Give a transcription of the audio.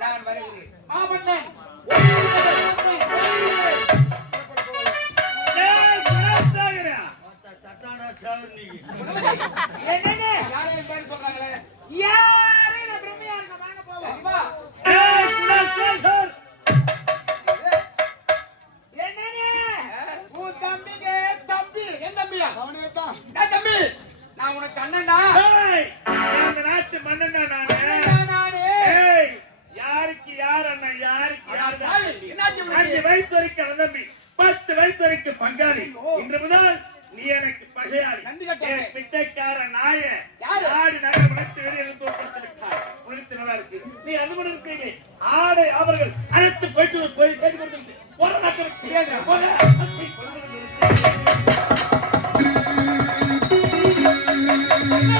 நான் வருகிறேன். மாமன்னன் நான் உனக்கு அண்ணன்டா. இந்த நாட்டு மன்னன்டா நானு. யாருக்கு யார் அண்ணன், யாருக்கு யார்? 5 வயசு வரைக்கும் தம்பி, 10 வயசு வரைக்கும் பங்காளி. இன்று முதல் நீ எனக்கு பகையாளி. பிச்சைக்கார நாய நாடு நகர உனக்கு வெளியில் தோற்றத்திருக்கார். உனக்கு நல்லா இருக்கு. நீ அது கூட இருக்கீங்க. ஆடை அவர்கள்